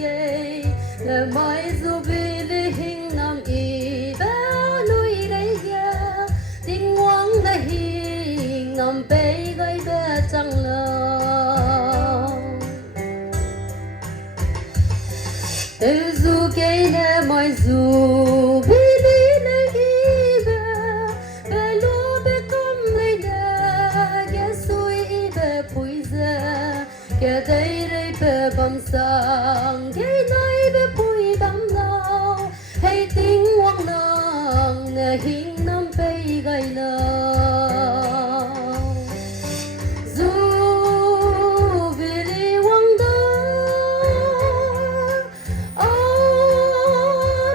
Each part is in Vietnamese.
kê lời mai dù vì lý hình nam y bé nuôi đây ya tình ngoan đây hình nam bay gây bé chẳng lòng từ dù kê nè mai dù vì lý này y bé lúa bé com lấy nè ghé xuôi bé bụi ra ghé đây đây bé bầm sang ghé này bé bụi bầm lao hay tiếng hoang nang nè hình nam bay gây lao dù vì lý hoang đó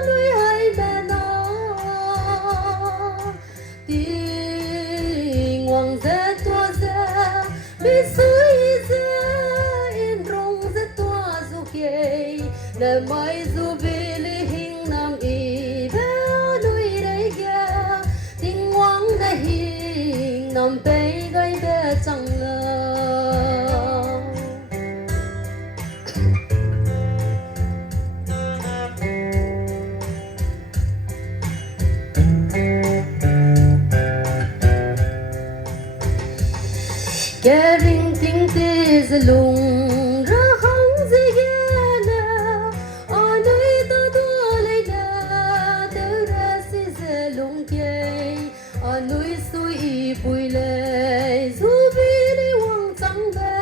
nuôi hai bé nó tiếng hoang dễ tua dễ biết suy dễ in rong dễ tua dù kê để mai dù vì lý hình nam y bé nuôi đây ghé tiếng hoang đây hình nam bay gây bé chẳng lòng kẻ rình tiếng tê dư lùng ra không dễ ghé nè ở nơi ta tua lấy nè tớ ra xí dễ lùng kê ở núi suy y bùi lệ dù vì lý hoang chẳng bè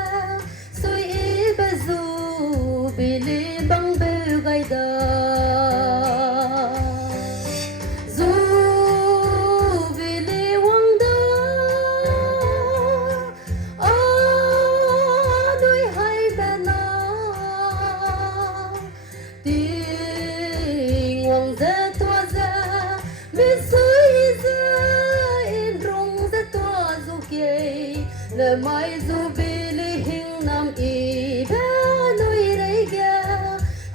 suy y bè dù vì lý băng bè gây đà dù vì lý hoang đó nuôi hai bé nó tiếng hoang dễ tua ra biết suy ra in rong dễ tua dù kê lời mai dù vì lý hình nam y bé nuôi đây ghé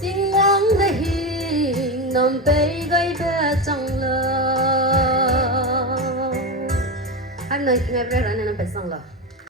tiếng hoang đây hình nam bay gây bé chẳng lòng anh này ngày bé ra nên phải sang là